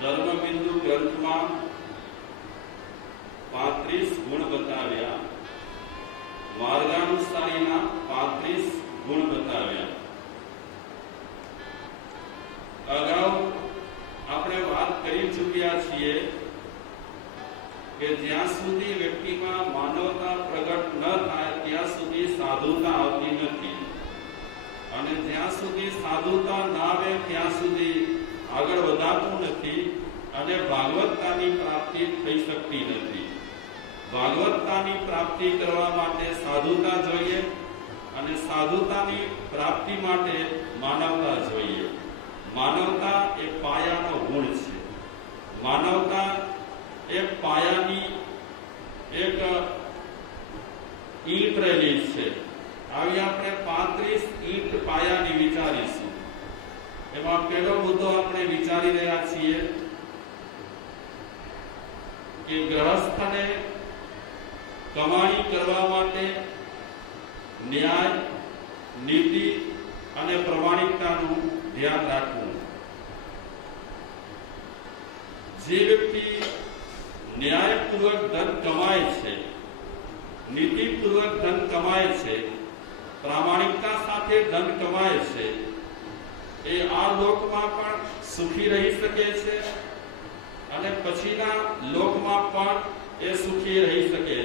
ધર્મબિંદુ ગ્રંથમાં 35 ગુણ બતાવ્યા, માર્ગાનુસારીના 35 ગુણ બતાવ્યા. અગાઉ આપણે વાત કરી ચૂક્યા છીએ કે જ્યાં સુધી વ્યક્તિમાં માનવતા પ્રગટ ન થાય ત્યાં સુધી સાધુતા આવતી નથી, અને જ્યાં સુધી સાધુતા ના આવે ત્યાં સુધી આગળ વધાતું નથી અને ભાગવતતાની પ્રાપ્તિ થઈ શકતી નથી. ભાગવતતાની પ્રાપ્તિ કરવા માટે સાધુતા જોઈએ અને સાધુતાની પ્રાપ્તિ માટે માનવતા જોઈએ. માનવતા એ પાયાનો ગુણ છે. માનવતા એ પાયાની એક ઈંટ રહેલી છે. આવી આપણે 35 ઈંટ પાયાની વિચારીશું. એમાં પહેલો મુદ્દો આપણે વિચારી રહ્યા છીએ કે ગ્રહસ્થને કમાણી કરવા માટે ન્યાય, નીતિ અને પ્રમાણિકતાનું ધ્યાન રાખવું. જે વ્યક્તિ ન્યાયપૂર્વક ધન કમાય છે, નીતિપૂર્વક ધન કમાય છે, પ્રામાણિકતા સાથે ધન કમાય છે, એ આ લોકમાં પણ સુખી રહી શકે છે અને પછીના લોકમાં પણ એ સુખી રહી શકે છે.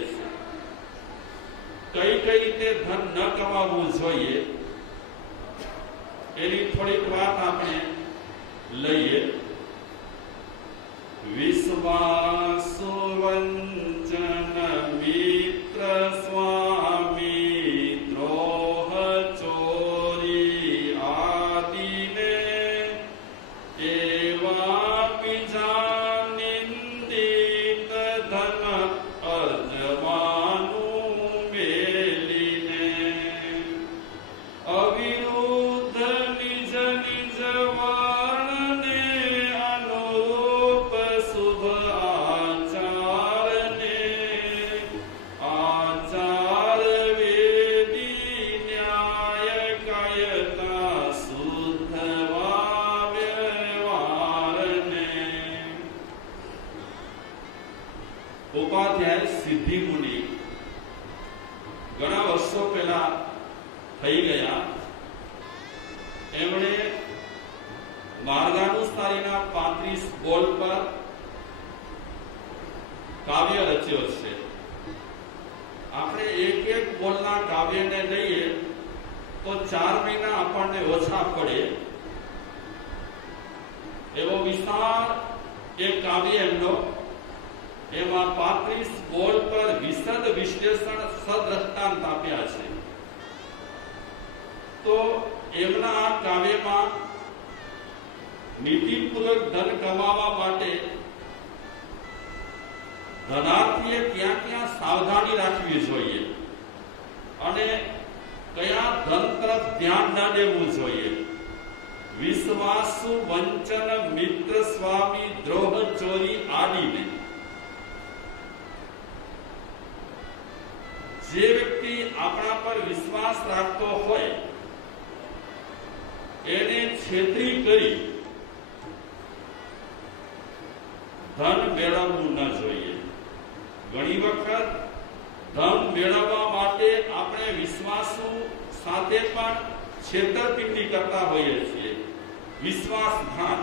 કઈ રીતે ધન ન કમાવવું જોઈએ એની થોડીક વાત આપણે લઈએ. વિશ્વાસુ વંચન મિત્ર સ્વામી દ્રોહ ચોરી આદિને એવા બીજા નિંદિત ધન અર્જવાનું મેલીને અવિરુદ્ધ નિજ નિજ વર્ણને અનુરૂપ શુભ આચારને આચાર વેદી ન્યાય કાયતા શુદ્ધ વ્યવહારને. ઉપાધ્યાય સિદ્ધિ મુનિ ઘણા વર્ષો પહેલા થઈ ગયા. એમણે માર્ગાનુસારીના 35 બોલ પર કાવ્ય રચ્યો છે. આપણે એક એક બોલના કાવ્યને લઈએ તો 4 મહિના આપણને ઓછા પડે એવો વિશાળ એક કાવ્ય એમનો. એમાં 35 બોલ પર વિશદ વિશ્લેષણ સદ્રષ્ટાંત આપ્યા છે. તો એમના આ કાવ્યમાં નીતિપૂર્વક ધન કમાવા માટે ધનાર્થીએ ક્યાં ક્યાં સાવધાની રાખવી જોઈએ અને કયા ધન તરફ ધ્યાન ન દેવું જોઈએ. વિશ્વાસુ વંચન મિત્ર સ્વામી દ્રોહ ચોરી આદિને. જે વ્યક્તિ આપણા પર વિશ્વાસ રાખતો હોય એને છેતરી કરી ધન મેળવવું ન જોઈએ. ઘણી વખત ધન મેળવવા માટે આપણે વિશ્વાસુ સાથે પણ છેતરપિંડી કરતા હોઈએ છીએ. વિશ્વાસઘાત.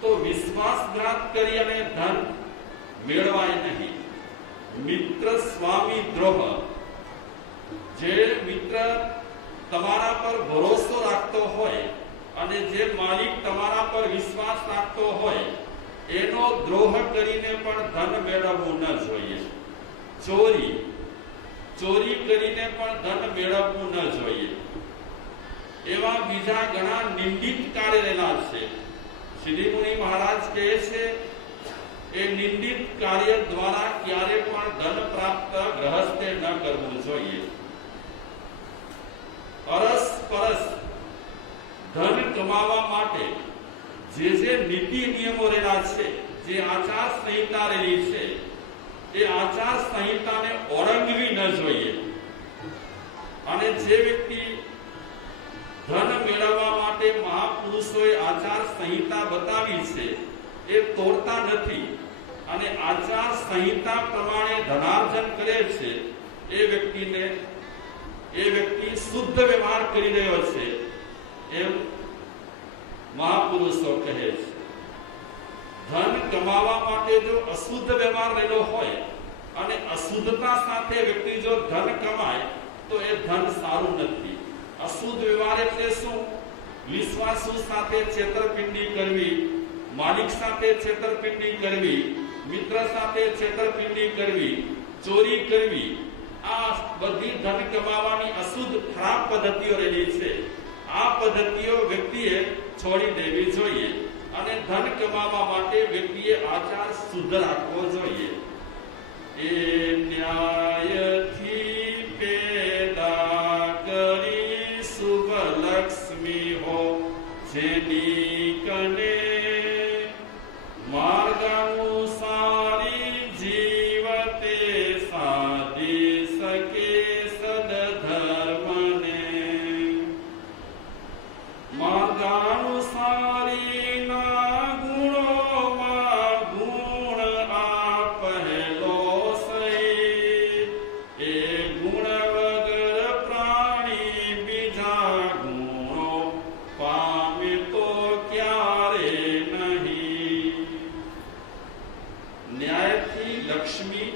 તો વિશ્વાસઘાત કરી અને ધન મેળવાય નહીં. મિત્ર સ્વામી દ્રોહ. જે મિત્ર તમારા પર ભરોસો રાખતો હોય અને જે માલિક તમારા પર વિશ્વાસ રાખતો હોય એનો દ્રોહ કરીને પણ ધન મેળવવું ન જોઈએ. ચોરી કરીને પણ ધન મેળવવું ન જોઈએ. એવા બીજા ઘણા નિંદિત કાર્ય રહેલા છે. શ્રી મુનિ મહારાજ કહે છે એ નિંદિત કાર્ય દ્વારા ક્યારે પણ ધન પ્રાપ્ત ગ્રહસ્થે ન કરવું જોઈએ. અરસપરસ ધન કમાવા માટે જે નીતિ નિયમો રહેલા છે, જે આચાર સંહિતા રહેલી છે, એ આચાર સંહિતાને ઓળંગવી ન જોઈએ. અને જે વ્યક્તિ ધન મેળવવા માટે મહાપુરુષોએ આચાર સંહિતા બતાવી છે એ તોડતા નથી અને આચાર સંહિતા પ્રમાણે ધનાર્જન કરે છે, એ વ્યક્તિ શુદ્ધ વ્યવહાર કરી રહ્યો છે એમ મહાપુરુષો કહે છે. ધન કમાવા માટે જો અશુદ્ધ વ્યવહાર રહેલો હોય અને અશુદ્ધતા સાથે વ્યક્તિ જો ધન કમાય તો એ ધન સારું નથી. અશુદ્ધ વ્યવહાર એટલે શું? વિશ્વાસુ સાથે છેતરપિંડી કરવી, માલિક સાથે છેતરપિંડી કરવી, મિત્ર સાથે છેતરપિંડી કરવી, ચોરી કરવી, આ બધી ધન કમાવાની અશુદ્ધ ખરાબ પદ્ધતિઓ રહેલી છે. આ પદ્ધતિઓ વ્યક્તિએ છોડી દેવી જોઈએ અને ધન કમાવા માટે વ્યક્તિએ આચાર શુદ્ધ રાખવો જોઈએ. એ ન્યાયથી પેદા કરી શુભ લક્ષ્મી હો, જેની કને માર્ગાનુસારી જીવતે સાધી શકે સદધર્મને. માર્ગાનુસારી ના ગુણોમાં ગુણ આ પહેલો સહી, એ ગુણ વગર પ્રાણી બીજા ગુણો પામે તો ક્યારે નહીં. ન્યાયથી લક્ષ્મી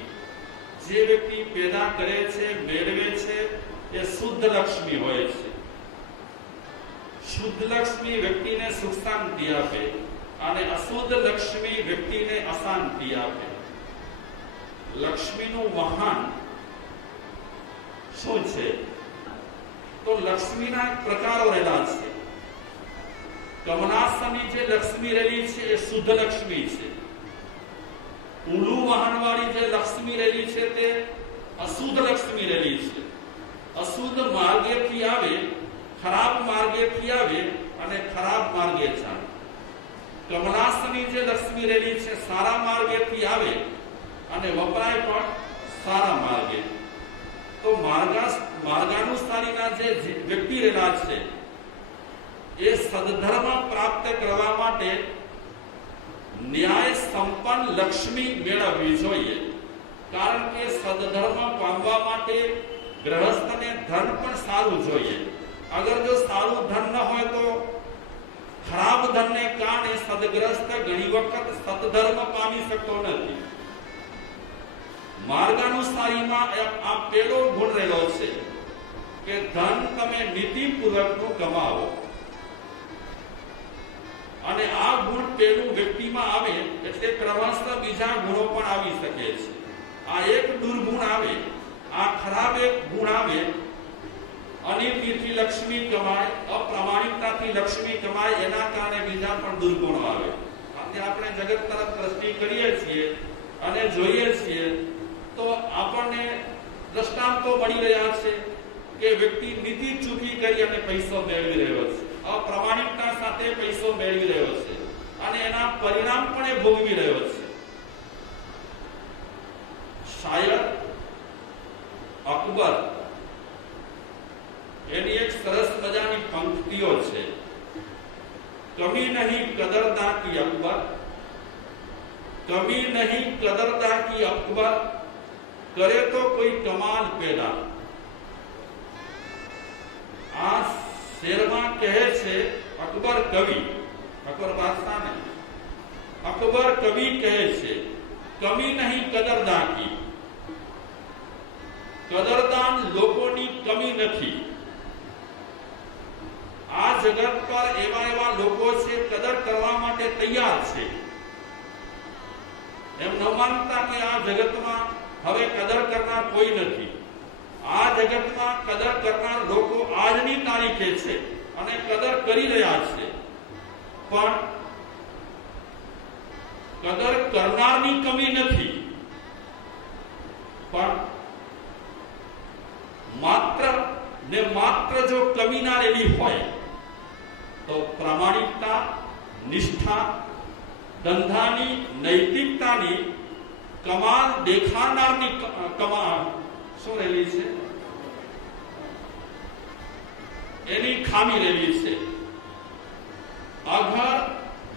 જે વ્યક્તિ પેદા કરે છે, મેળવે છે, એ શુદ્ધ લક્ષ્મી હોય છે. શુદ્ધ લક્ષ્મી વ્યક્તિને સુખ શાંતિ આપે અને અશુદ્ધ લક્ષ્મી વ્યક્તિને અશાંતિ આપે. લક્ષ્મીનું વાહન શું છે? તો લક્ષ્મીના પ્રકારો રહેલા છે. કમલાસની જે લક્ષ્મી રહેલી છે એ શુદ્ધ લક્ષ્મી છે. ઊંડું વાહન વાળી જે લક્ષ્મી રહેલી છે તે અશુદ્ધ લક્ષ્મી રહેલી છે. અશુદ્ધ માર્ગેથી આવે, ખરાબ માર્ગેથી આવે અને ખરાબ માર્ગે ચાલે. કમલાસની જે લક્ષ્મી રહેલી છે સારા માર્ગેથી આવે અને વપરાય પણ સારા માર્ગે. તો માર્ગાનુસારીના જે વ્યક્તિ રહેલા છે એ સદધર્મ પ્રાપ્ત કરવા માટે ન્યાય સંપન્ન લક્ષ્મી મેળવવી જોઈએ. કારણ કે સદધર્મ પામવા માટે ગ્રહસ્થને ધન પણ સારું જોઈએ. અગર જો સારું ધન ન હોય તો ખરાબ ધનને કારણે સદગ્રસ્ત ઘણી વખત સદધર્મ પામી શકતો નથી. માર્ગાનુસારીમાં આ પેલો ગુણ રહેલો છે કે ધન તમે નીતિપૂર્વકનું કમાવો. અને આ ગુણ પેલું વ્યક્તિમાં આવે એટલે ક્રમશઃ બીજા ગુણો પણ આવી શકે છે. આ એક દુર્ગુણ આવે, આ ખરાબ એક ગુણ આવે, અનિતિથી લક્ષ્મી કમાય, અપ્રામાણિકતાથી લક્ષ્મી કમાય, એના કારણે બીજા પણ દુર્ગુણો આવે. આજે આપણે જગત તરફ દ્રષ્ટિ કરીએ છીએ અને જોઈએ છીએ તો આપણને દ્રષ્ટાંતો મળી રહ્યા છે કે વ્યક્તિ નીતિ ચૂકી કરી અને પૈસો મેળવી રહ્યો છે, અપ્રામાણિકતા સાથે પૈસો મેળવી રહ્યો છે અને એના પરિણામ પણ એ ભોગવી રહ્યો છે. શાયર અકબર એની એક સરસ મજાની પંક્તિઓ છે. કમી નહીં કદરદાર કી અકબર, કમી નહીં કદરદાર કી અકબર, કરે તો કોઈ કમાલ પેદા. આ શેરમાં કહે છે અકબર કવિ, અકબર બાદશાહ નહીં, અકબર કવિ કહે છે કમી નહીં કદરદાન કી, કદરદાન લોકોની કમી નથી. આ જગત પર એવા લોકો છે કદર કરવા માટે તૈયાર છે. એમ ન માનતા કે આ જગતમાં હવે કદર કરનાર કોઈ નથી. આ જગતમાં કદર કરનાર લોકો આજની તારીખે છે અને કદર કરી રહ્યા છે. પણ કદર કરનારની કમી નથી, પણ માત્ર જો કમી ના રહેલી હોય તો પ્રામાણિકતા, નિષ્ઠા, ધંધાની, નૈતિકતાની કમાલ દેખાનારની કમાલ શું રહેલી છે? એની ખામી રહેલી છે. અગર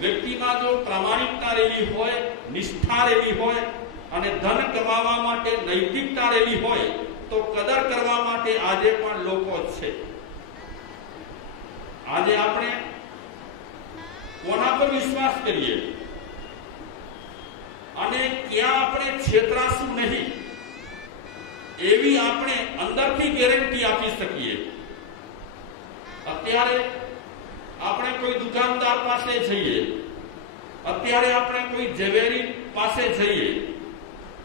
વ્યક્તિમાં જો પ્રામાણિકતા રહેલી હોય, નિષ્ઠા રહેલી હોય અને ધન કમાવા માટે નૈતિકતા રહેલી હોય તો કદર કરવા માટે આજે પણ લોકો છે. આજે આપણે કોના પર વિશ્વાસ કરીએ અને ક્યાં આપણે છેતરાશું નહીં એવી આપણે અંદરથી ગેરંટી આપી શકીએ. અત્યારે આપણે કોઈ દુકાનદાર પાસે જઈએ, અત્યારે આપણે કોઈ ઝવેરી પાસે જઈએ,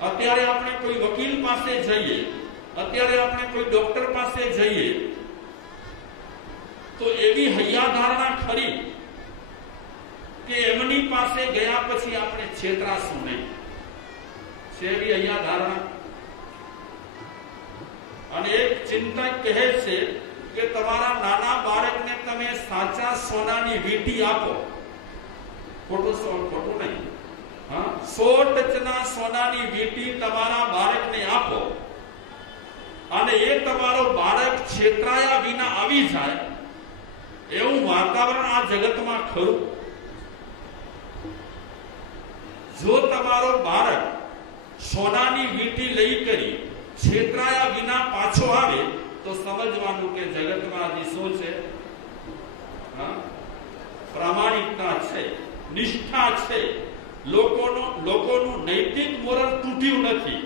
અત્યારે આપણે કોઈ વકીલ પાસે જઈએ, અત્યારે આપણે કોઈ ડોક્ટર પાસે જઈએ તો એવી હૈયા ધારણા ખરી કે એમની પાસે ગયા પછી આપણે છેતરાશું નહીં. છે એવી હૈયા ધારણા. અને એક ચિંતક કહે છે કે તમારા નાના બાળકને તમે સાચા સોનાની વીંટી આપો, ખોટું નહીં, 100 ટચના સોનાની વીંટી તમારા બાળકને આપો અને એ તમારો બાળક છેતરાયા વિના આવી જાય એવું વાતાવરણ આ જગતમાં ખરું. જો તમારો બાળક સોનાની વીંટી લઈ કરી છેતરાયા વિના પાછો આવે તો સમજવાનું કે જગતમાં હજી શું છે? પ્રામાણિકતા છે, નિષ્ઠા છે, લોકોનું નૈતિક મોરલ તૂટ્યું નથી.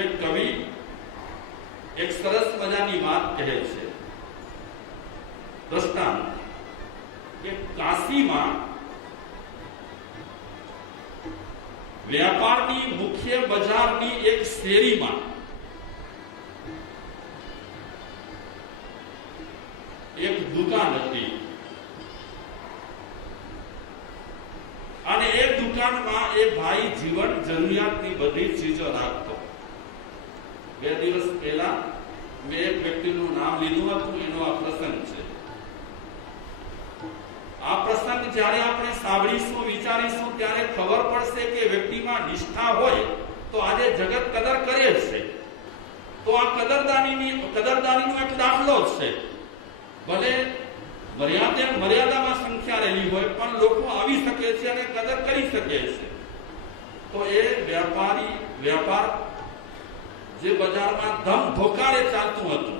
એક કવિ એક સરસ મજાની વાત કહે છે, દ્રષ્ટાંત કે કાશીમાં વ્યાપારની મુખ્ય બજારની એક શેરીમાં એક દુકાન હતી અને એ દુકાનમાં એ ભાઈ જીવન જરૂરિયાતની બધી ચીજો રાખતો. 2 દિવસ પહેલા મેં એક વ્યક્તિનું નામ લીધું હતું, એનો આ પ્રસંગ છે. આ પ્રસંગ જ્યારે આપણે સાંભળીશું, વિચારીશું ત્યારે ખબર પડશે કે વ્યક્તિમાં નિષ્ઠા હોય તો આજે જગત કદર કરે છે. તો આ કદરદાનીનો એક દાખલો છે. ભલે મર્યાદામાં સંખ્યા રહેલી હોય પણ લોકો આવી શકે છે અને કદર કરી શકે છે. તો એ વ્યાપાર જે બજારમાં ધમ ધોકારે ચાલતું હતું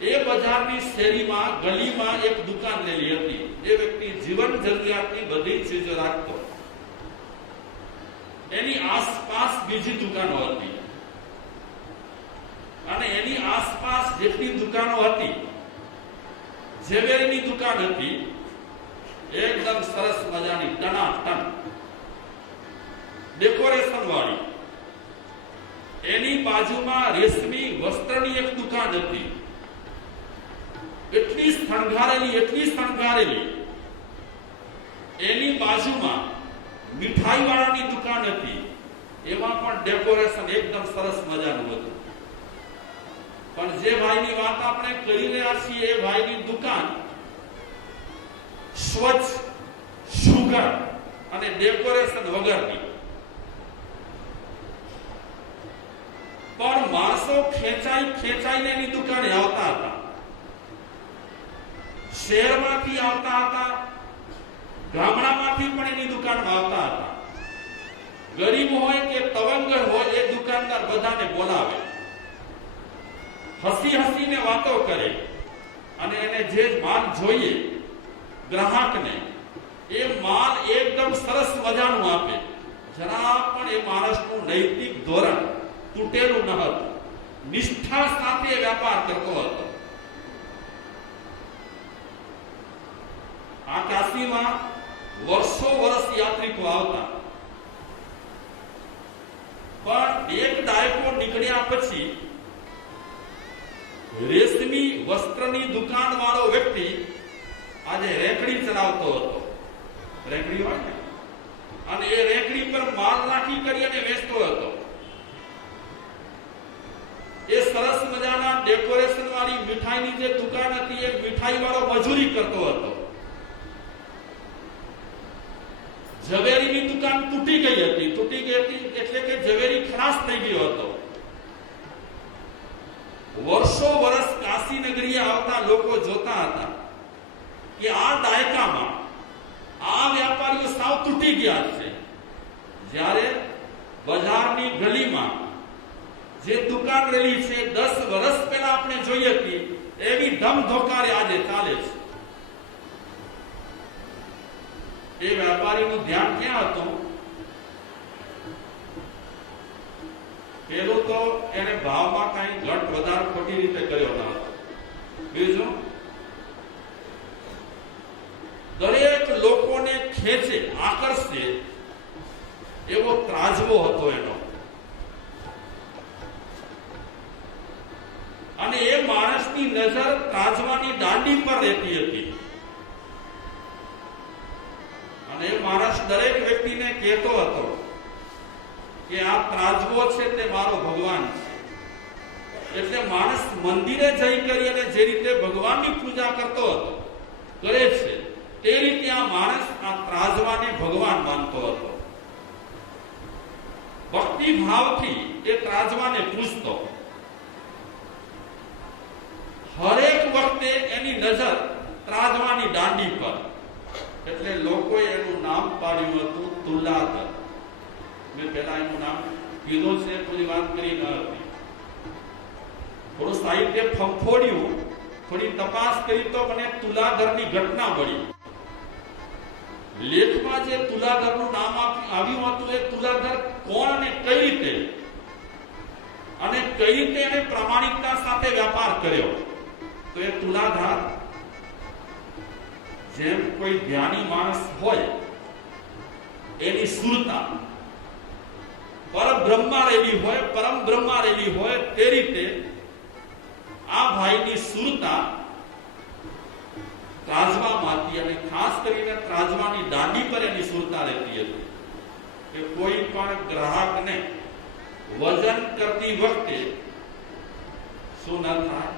એ બજારની શેરીમાં ગલીમાં એક દુકાન લેલી હતી. એ વ્યક્તિ જીવન જરૂરિયાતની બધી ચીજો રાખતો. એની આસપાસ બીજી દુકાનો હતી અને એની આસપાસ જેટલી દુકાનો હતી, ઝવેરીની દુકાન હતી એકદમ સરસ મજાની ટનાટન ડેકોરેશન વાળી. એની બાજુમાં રેશમી વસ્ત્રની એક દુકાન હતી, એટલી શણગારેલી. એની બાજુમાં મીઠાઈ વાળાની દુકાન હતી, એમાં પણ ડેકોરેશન એકદમ સરસ મજાનું હતું. પણ જે ભાઈની વાત આપણે કરી રહ્યા છીએ એ ભાઈની દુકાન સ્વચ્છ, સુઘડ અને ડેકોરેશન વગરની. પણ માણસો ખેંચાઈને એની દુકાને આવતા હતા. શહેરમાંથી આવતા હતા, ગામડામાંથી પણ એની દુકાનમાં આવતા હતા. ગરીબ હોય કે તવંગર હોય એ દુકાનદાર બધાને બોલાવે, હસીને વાતો કરે અને એને જે માલ જોઈએ ગ્રાહકને એ માલ એકદમ સરસ મજાનું આપે. જરા પણ એ માણસનું નૈતિક ધોરણ તૂટેલું ન હતું. નિષ્ઠા સાથે વેપાર કરતો હતો. આ કાશીમાં વર્ષો યાત્રિકો આવતા, પણ એક દાયકો નીકળ્યા પછી રેશમી વસ્ત્રની દુકાન વાળો વ્યક્તિ આજે રેકડી ચલાવતો હતો. રેકડી હોય ને, અને એ રેકડી પર માલ નાખી કરી અને વેચતો હતો. એ સરસ મજાના ડેકોરેશન વાળી મીઠાઈની જે દુકાન હતી એ મીઠાઈ વાળો મજૂરી કરતો હતો. ઝવેરીની દુકાન તૂટી ગઈ હતી એટલે કે ઝવેરી ખલાસ થઈ ગયો હતો. વર્ષો વર્ષ કાશી નગરીએ આવતા લોકો જોતા હતા કે આ દાયકામાં આ વ્યાપારીઓ સાવ તૂટી ગયા છે. જ્યારે બજારની ગલીમાં જે દુકાન રહેલી છે 10 વર્ષ પહેલા આપણે જોઈ હતી એવી ધમધોકારે આજે ચાલે છે. એ વેપારીનું ધ્યાન ક્યાં હતું? પેલું તો એને ભાવમાં કઈ ઘટ વધારો ખોટી રીતે કર્યો ન હતો. બીજું, દરેક લોકોને ખેંચે આકર્ષે એવો ત્રાજવો હતો એનો. અને એ માણસની નજર ત્રાજવાની દાંડી પર રહેતી હતી. અને એ માણસ દરેક વ્યક્તિને કહેતો હતો કે આ ત્રાજવો છે તે મારો ભગવાન છે. એટલે માણસ મંદિરે જઈ કરી અને જે રીતે ભગવાનની પૂજા કરતો હતો કરે છે તે રીતે આ માણસ આ ત્રાજવાને ભગવાન માનતો હતો. ભક્તિ ભાવથી એ ત્રાજવાને પૂજતો. હરેક વખતે એની નજર ત્રાજવાની દાંડી પર. એટલે લોકોએ એનું નામ પાડ્યું હતું તુલાધર. મેં પહેલા એનું નામ કીધું છે, પૂરી વાત કરી ન હતી. થોડું સાહિત્ય ફંફોડ્યું, થોડી તપાસ કરી તો મને તુલાધરની ઘટના મળી. લેખમાં જે તુલાધરનું નામ આવ્યું હતું એ તુલાધર કોણ અને કઈ રીતે એને પ્રામાણિકતા સાથે વ્યાપાર કર્યો. તો એ તુલાધર જેમ કોઈ જ્ઞાની માણસ હોય એની સુરતા પરમ બ્રહ્મા રહેલી હોય તે રીતે આ ભાઈની સુરતા ત્રાજવામાંથી અને ખાસ કરીને ત્રાજવાની દાંડી પર એની સુરતા રહેતી હતી કે કોઈ પણ ગ્રાહકને વજન કરતી વખતે શું ન થાય,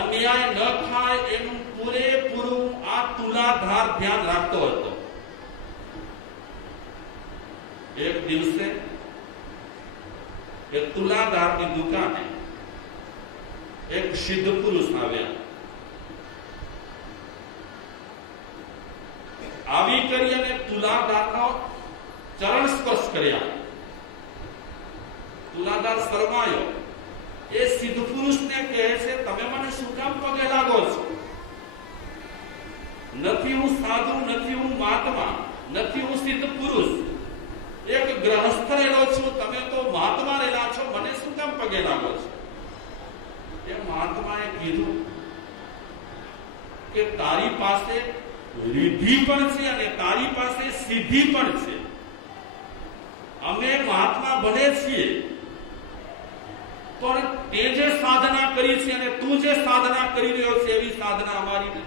અન્યાય ન થાય એનું પૂરેપૂરું આ તુલાધાર ધ્યાન રાખતો હતો. એક દિવસે એ તુલાધારની દુકાને એક સિદ્ધ પુરુષ આવ્યા. આવી કરી અને તુલાધારનો ચરણ સ્પર્શ કર્યા. તુલાધાર શરમાયો. એ સિદ્ધ પુરુષને કહે છે, તમે મને શું કામ પગે લાગો છો? નથી હું સાધુ, નથી હું મહાત્મા, નથી હું સિદ્ધ પુરુષ, એક ગ્રહસ્થ રહેલો છું. તમે તો મહાત્મા રહેલા છો, મને શું કામ પગે લાગો છો? એ મહાત્માએ કીધું કે તારી પાસે રિદ્ધિ પણ છે અને તારી પાસે સિદ્ધિ પણ છે. અમે મહાત્મા બને છીએ, પણ તે જે સાધના કરી છે અને તું જે સાધના કરી રહ્યો છે એવી સાધના અમારી નથી.